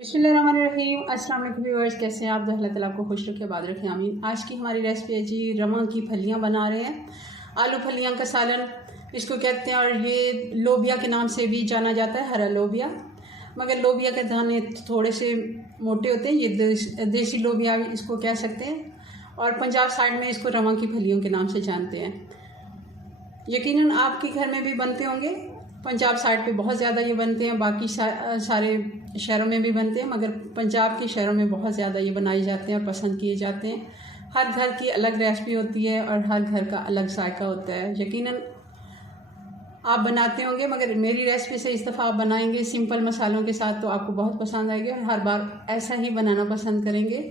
बिस्मिल्लाहिर्रहमानिर्रहीम। अस्सलाम वालेकुम व्यूअर्स, कैसे हैं आप? तो अल्लाह ताला आपको खुश रखे, बाद रखे, आमीन। आज की हमारी रेसिपी है जी रवा की फलियां बना रहे हैं। आलू फलियां का सालन इसको कहते हैं, और ये लोबिया के नाम से भी जाना जाता है, हरा लोबिया। मगर लोबिया के दाने थोड़े से मोटे होते हैं, ये देसी लोबिया इसको कह सकते हैं। और पंजाब साइड में इसको रवा की फलियों के नाम से जानते हैं। यकीनन आपके घर में भी बनते होंगे। पंजाब साइड पे बहुत ज़्यादा ये बनते हैं, बाकी सारे शहरों में भी बनते हैं, मगर पंजाब के शहरों में बहुत ज़्यादा ये बनाए जाते हैं और पसंद किए जाते हैं। हर घर की अलग रेसिपी होती है और हर घर का अलग जायका होता है। यकीनन आप बनाते होंगे, मगर मेरी रेसिपी से इस दफ़ा आप बनाएंगे सिंपल मसालों के साथ तो आपको बहुत पसंद आएगी और हर बार ऐसा ही बनाना पसंद करेंगे।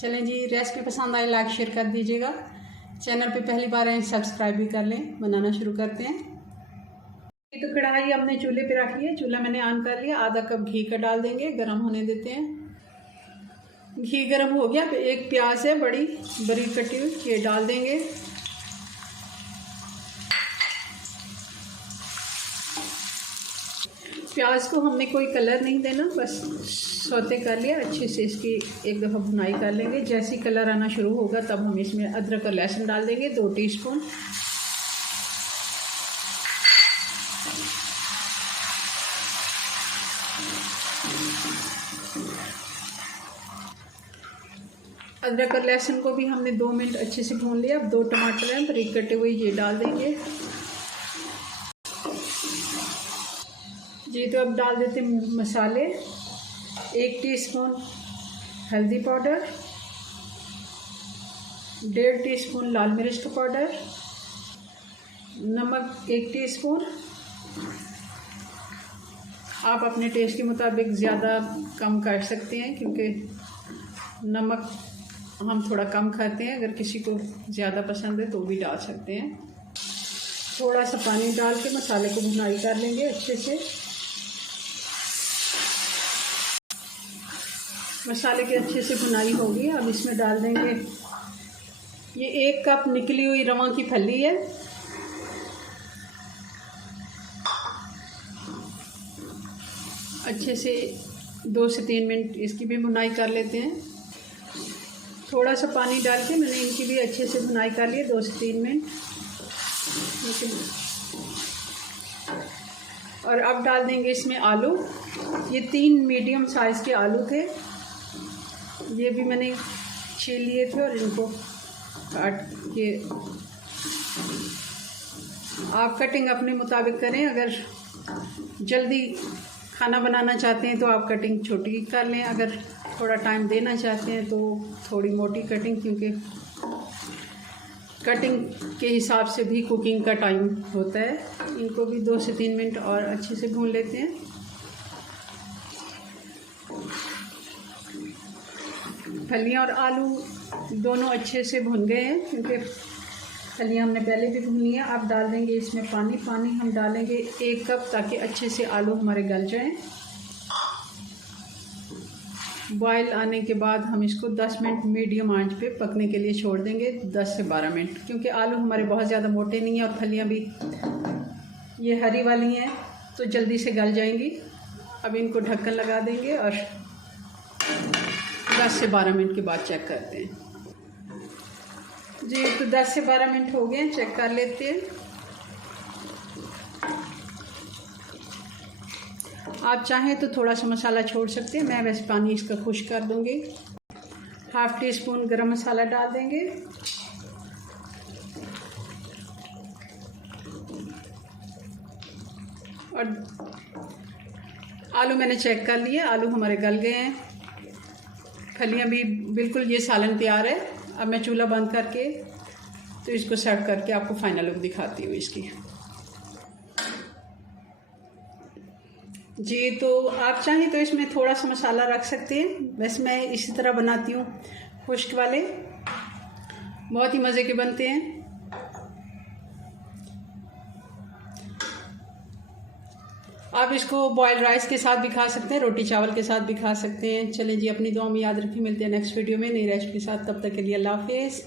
चलें जी, रेसिपी पसंद आए लाइक शेयर कर दीजिएगा। चैनल पे पहली बार आए सब्सक्राइब भी कर लें। बनाना शुरू करते हैं। तो कढ़ाई हमने चूल्हे पे रखी है, चूल्हा मैंने ऑन कर लिया। आधा कप घी का डाल देंगे, गरम होने देते हैं। घी गरम हो गया। एक प्याज है बड़ी बारीक कटी हुई, ये डाल देंगे। प्याज को हमने कोई कलर नहीं देना, बस सौते कर लिया अच्छे से। इसकी एक दफ़ा भुनाई कर लेंगे। जैसे ही कलर आना शुरू होगा तब हम इसमें अदरक और लहसुन डाल देंगे, 2 टीस्पून। अदरक और लहसुन को भी हमने 2 मिनट अच्छे से भून लिया। अब 2 टमाटर हैं बारीक कटे हुए, ये डाल देंगे जी। तो अब डाल देते हैं मसाले। 1 टीस्पून हल्दी पाउडर, 1.5 टीस्पून लाल मिर्च का पाउडर, नमक 1 टीस्पून। आप अपने टेस्ट के मुताबिक ज़्यादा कम कर सकते हैं, क्योंकि नमक हम थोड़ा कम खाते हैं। अगर किसी को ज़्यादा पसंद है तो भी डाल सकते हैं। थोड़ा सा पानी डाल के मसाले को भुनाई कर लेंगे अच्छे से। मसाले की अच्छे से भुनाई होगी। अब इसमें डाल देंगे ये 1 कप निकली हुई रवा की फली है। अच्छे से 2 से 3 मिनट इसकी भी भुनाई कर लेते हैं। थोड़ा सा पानी डाल के मैंने इनकी भी अच्छे से भुनाई कर ली 2 से 3 मिनट। और अब डाल देंगे इसमें आलू। ये 3 मीडियम साइज़ के आलू थे, ये भी मैंने छील लिए थे और इनको काट के। आप कटिंग अपने मुताबिक करें। अगर जल्दी खाना बनाना चाहते हैं तो आप कटिंग छोटी कर लें, अगर थोड़ा टाइम देना चाहते हैं तो थोड़ी मोटी कटिंग, क्योंकि कटिंग के हिसाब से भी कुकिंग का टाइम होता है। इनको भी 2 से 3 मिनट और अच्छे से भून लेते हैं। फलियां और आलू दोनों अच्छे से भुन गए हैं, क्योंकि फलियां हमने पहले भी भून ली हैं। अब डाल देंगे इसमें पानी। पानी हम डालेंगे 1 कप, ताकि अच्छे से आलू हमारे गल जाएं। बॉयल आने के बाद हम इसको 10 मिनट मीडियम आंच पे पकने के लिए छोड़ देंगे, 10 से 12 मिनट, क्योंकि आलू हमारे बहुत ज़्यादा मोटे नहीं हैं और फलियां भी ये हरी वाली हैं तो जल्दी से गल जाएंगी। अब इनको ढक्कन लगा देंगे और 10 से 12 मिनट के बाद चेक करते हैं जी। तो 10 से 12 मिनट हो गए, चेक कर लेते हैं। आप चाहें तो थोड़ा सा मसाला छोड़ सकते हैं, मैं वैसे पानी इसका खुश कर दूंगी। 1/2 टीस्पून गरम मसाला डाल देंगे। और आलू मैंने चेक कर लिए, आलू हमारे गल गए हैं। फलियां भी बिल्कुल, ये सालन तैयार है। अब मैं चूल्हा बंद करके तो इसको सर्व करके आपको फाइनल लुक दिखाती हूँ इसकी जी। तो आप चाहें तो इसमें थोड़ा सा मसाला रख सकते हैं। वैसे मैं इसी तरह बनाती हूँ, खुश्क वाले, बहुत ही मज़े के बनते हैं। आप इसको बॉयल्ड राइस के साथ भी खा सकते हैं, रोटी चावल के साथ भी खा सकते हैं। चलें जी, अपनी दुआ में याद रखें। मिलते हैं नेक्स्ट वीडियो में नई रेसिपी के साथ। तब तक के लिए अल्लाह हाफिज़।